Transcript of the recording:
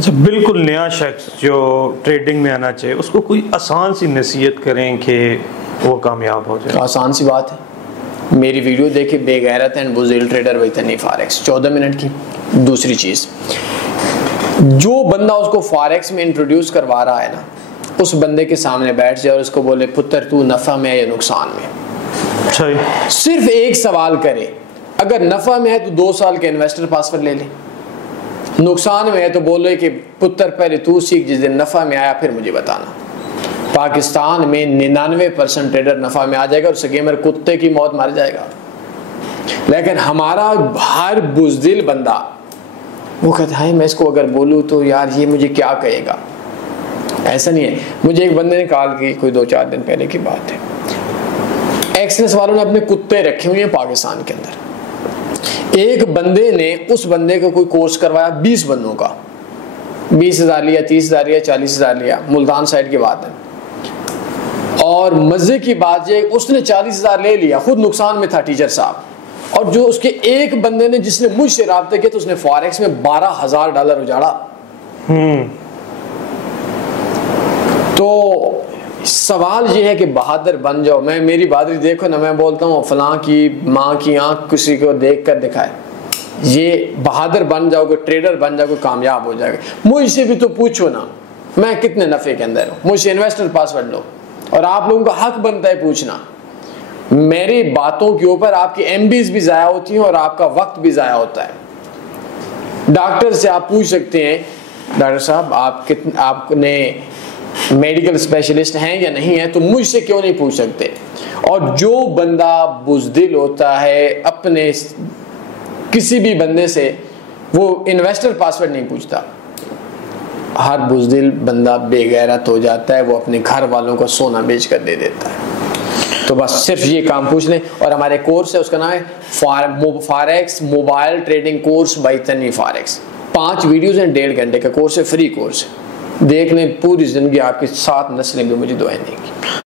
अच्छा, बिल्कुल नया शख्स जो ट्रेडिंग में आना चाहिए उसको कोई आसान सी नसीहत करें कि वो कामयाब हो जाए। आसान सी बात है, मेरी वीडियो देखे बेगैरत एंड बुज़दिल ट्रेडर वही फॉरेक्स 14 मिनट की। दूसरी चीज़, जो बंदा उसको फॉरेक्स में इंट्रोड्यूस करवा रहा है ना, उस बंदे के सामने बैठ जाए और उसको बोले पुत्र तू नफ़ा में है या नुकसान में। अच्छा, सिर्फ एक सवाल करे, अगर नफ़ा में है तो 2 साल के इन्वेस्टर पासवर्ड ले ले, नुकसान में है तो बोले कि पुत्र पहले तू सीख, जिस दिन नफ़ा में आया फिर मुझे बताना। पाकिस्तान में 99% ट्रेडर नफ़ा में आ जाएगा और गेमर कुत्ते की मौत मर जाएगा। लेकिन हमारा हर बुज़दिल बंदा वो कहता है मैं इसको अगर बोलूँ तो यार ये मुझे क्या कहेगा। ऐसा नहीं है। मुझे एक बंदे ने कॉल की, कोई 2-4 दिन पहले की बात है, एक्सेस वालों ने अपने कुत्ते रखे हुए हैं पाकिस्तान के अंदर। एक बंदे ने उस बंदे को कोई कोर्स करवाया 20 बंदों का, 20,000 लिया, 30,000 लिया, 40,000 लिया, मुल्तान साइड की बात है। और मजे की बात ये, उसने 40,000 ले लिया, खुद नुकसान में था टीचर साहब। और जो उसके एक बंदे ने जिसने मुझसे राब्ते किया तो उसने फॉरेक्स में $12,000 उजाड़ा। तो सवाल ये है कि बहादुर बन जाओ। मेरी बहादुरी देखो ना, मैं बोलता हूँ फलां की माँ की आंख किसी को देख कर दिखाए। ये बहादुर बन जाओगे, ट्रेडर बन जाओगे, कामयाब हो जाएगा। मुझसे भी तो पूछो ना मैं कितने नफ़े के अंदर हूँ, मुझसे इन्वेस्टर पासवर्ड लो। और आप लोगों का हक बनता है पूछना। मेरी बातों के ऊपर आपकी MBs भी ज़ाया होती हैं और आपका वक्त भी ज़ाया होता है। डॉक्टर से आप पूछ सकते हैं डॉक्टर साहब आपने मेडिकल स्पेशलिस्ट हैं या नहीं है, तो मुझसे क्यों नहीं पूछ सकते। और जो बंदा बुज़दिल होता है अपने किसी भी बंदे से, वो इन्वेस्टर पासवर्ड नहीं पूछता। हर बुज़दिल बंदा बेगैरत हो जाता है, वो अपने घर वालों का सोना बेच कर दे देता है। तो बस सिर्फ ये काम पूछ लें। और हमारे कोर्स है, उसका नाम है forex mobile trading course by Tanvi forex. 5 videos हैं, 1.5 घंटे का कोर्स है, फ्री कोर्स है। देख लें, पूरी ज़िंदगी आपकी 7 नस्लें भी मुझे दुआएं देंगी।